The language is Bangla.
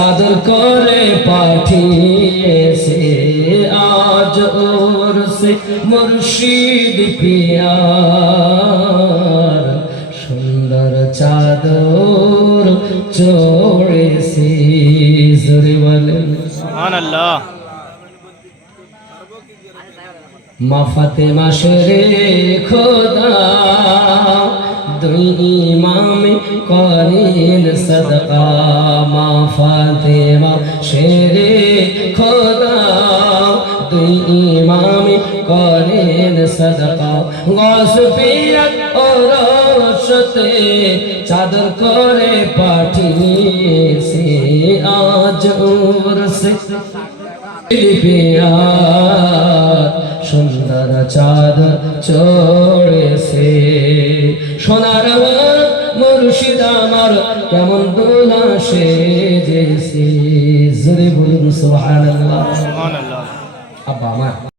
চাদর করে পাঠিয়েছে আজ ওর সে মুর্শিদ পিয়ার সুন্দর চাদর চড়েছে জোরে বলেন সুবহানাল্লাহ। মা ফাতেমা শেরে খোদা দুই ইমামে করেন সদকা মা ফাতেমা শেরে খোদা দুই ইমামে করেন সদকা গস পিয়াত ওরসতে চাদর করে পাঠিয়েছে আজ ওরসে সুন্দর চাঁদ চড়েছে সোনার মুর্শিদ আমার কেমন দোলা সেজেছে জোরে বলুন সুবহানাল্লাহ। সুবহানাল্লাহ। আব্বা আমার